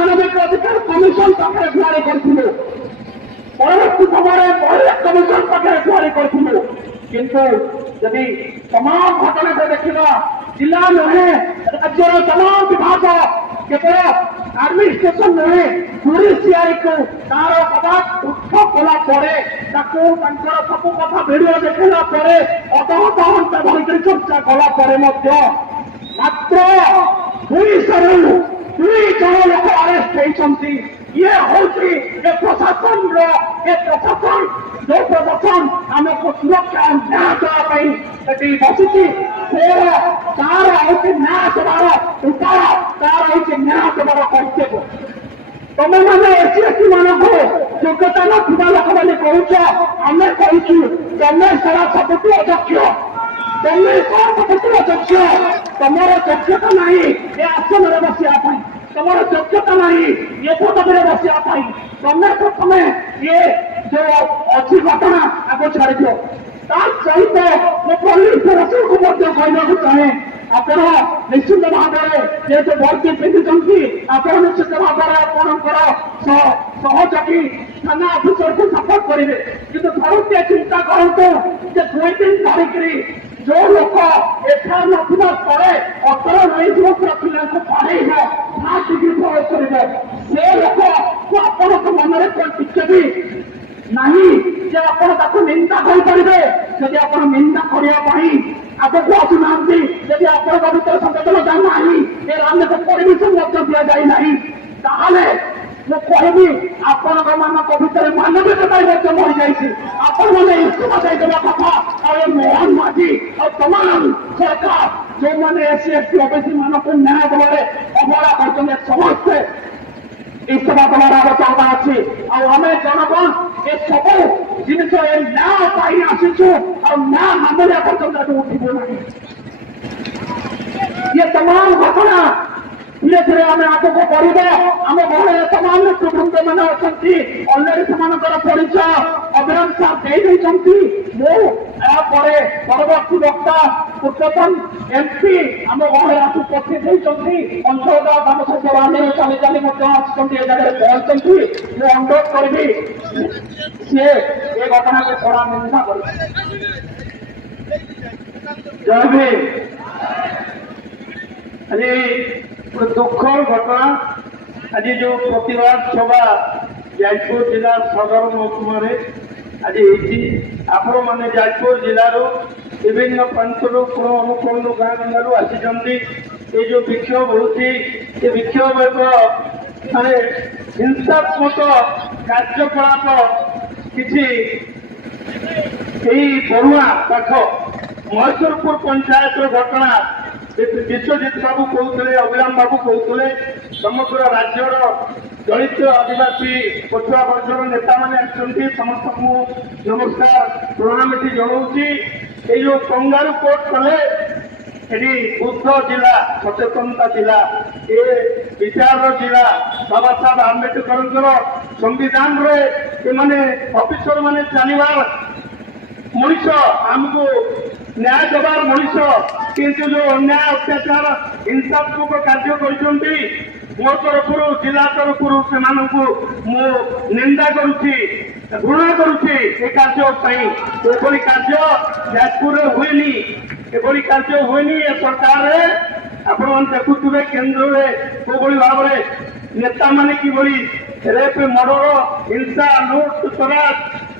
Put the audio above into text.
মানবিক অধিকার কমিশন পাখে গুহারি করছিল, পরবর্তী সময়ে মহিলা কমিশন পাখে গুহারি করছিল। কিন্তু যদি तमाम घटना को देखा जिला नुहे राज्यर तमाम विभाग केवल आडमिनिस्ट्रेशन नुहे जुडिशियरी को तार कबाट उठ कला सब कथा भिडियो देखला अधघंटा धरिक चर्चा कला मात्र 200 ରୁ 2 जन लोक अरेस्ट होती। ये हूँ ये प्रशासन जो प्रशासन आमको सुरक्षा न्याय देवाई बसी तार हूँ न्याय देवार उपाय, तार हूँ न्याय देवार कर्तव्य। तुम मैंने एससी एसटी मानक योग्यता ना लोक मैंने कौच आम कहूँ तुम्हें सारा सबुठ अध्यक्ष, तुम्हें सबुठ अध्यक्ष, तुम योग्यता ना ये आसन में बसा, तुम योग्यता ना ये पदवी में बसा, तुम्हें प्रथम ये जो अच्छी घटना आपको छाड़ दियो। सहित मैं पुलिस को कहना चाहे आप निश्चित भाव में जेहतु भर्ती पिंधुंट आप निश्चित भाव में आपंकर सहयोगी थाना अफिसर को सपोर्ट करेंगे। कि थोड़े चिंता करते 2 दिन धरिकी जो लोक एफआईआर ना तले 18 19 पिला पढ़े फास्ट डिग्री प्रवेश करेंगे से लोक को आप मन में टिके भी नहीं जे आप निंदा करें। जदि आप निंदा करने आगक आसुना जदि आप भर संवेदनता नहीं ये राजनीति परमिशन दि जाना ताहले मुझे आपण भितर मानविकता मरी जाइए। आपण मैंने इस्तीफा देदेवा कथा और मोहन माझी और तमाम सरकार जो मैंने एससी एसटी ओबीसी मान को न्याय देवे अवहेला कर समस्ते इस्तीफा देवार आवश्यकता अच्छी। आम जनगण ये सब जिनस न्याय पाई आसीचु और न्याय मामला पर्यटन उठब ना। ये तमाम घटना धीरे धीरे आम आगक बढ़ा आम घर तमाम नेतृवृंद मैंने अच्छा अलरेडी से परिचय अभिराम सार दे परवर्ती वक्ता पूर्वतन एमपी आम घर आसुपस्थित होती अंचल ग्राम सचिव आने चली चली जगह पहुंचती। मुझे अनुरोध करी सी ये घटना को कड़ा निंदा कर। जय भीम। आज दुखर घटना आज जो प्रतिवाद सभा जाजपुर जिला सदर महकुमार आज आपण मैंने जाजपुर जिलार विभिन्न प्रांतरू कोण अनुकोण गाँ गंगारू आसी ये जो विक्षोभ होती विक्षोभ एक माने हिंसात्मक कार्यकलाप किसी बरुआ पाख महेश्वरपुर पंचायत घटना विश्वजित बाबू कहते अभिराम बाबू कहते समग्र राज्यर दलित आदिवासी पछुआ वर्गर नेता मैंने समस्त नमस्कार प्रणाम ये जनाऊँगी। ये जो कंगारू कोर्ट कले ये बुद्ध जिला सचेतनता जिला ये विचार जिला बाबा साहब आंबेडकर संविधान मैंने अफिसर मैंने चलवार मनीष आमको न्याय देवार मनीष किंतु जो अन्याय अत्याचार हिंसात्मक कार्य करते मो तरफ जिला तरफ से निंदा करुच्ची घृणा करुच्ची कार्य कार्य जाजपुर हुए एभली कार्य हुए सरकार आपण देखुवे केन्द्र में कौन भाव नेता माने कि रेप मर्डर हिंसा लुट तराज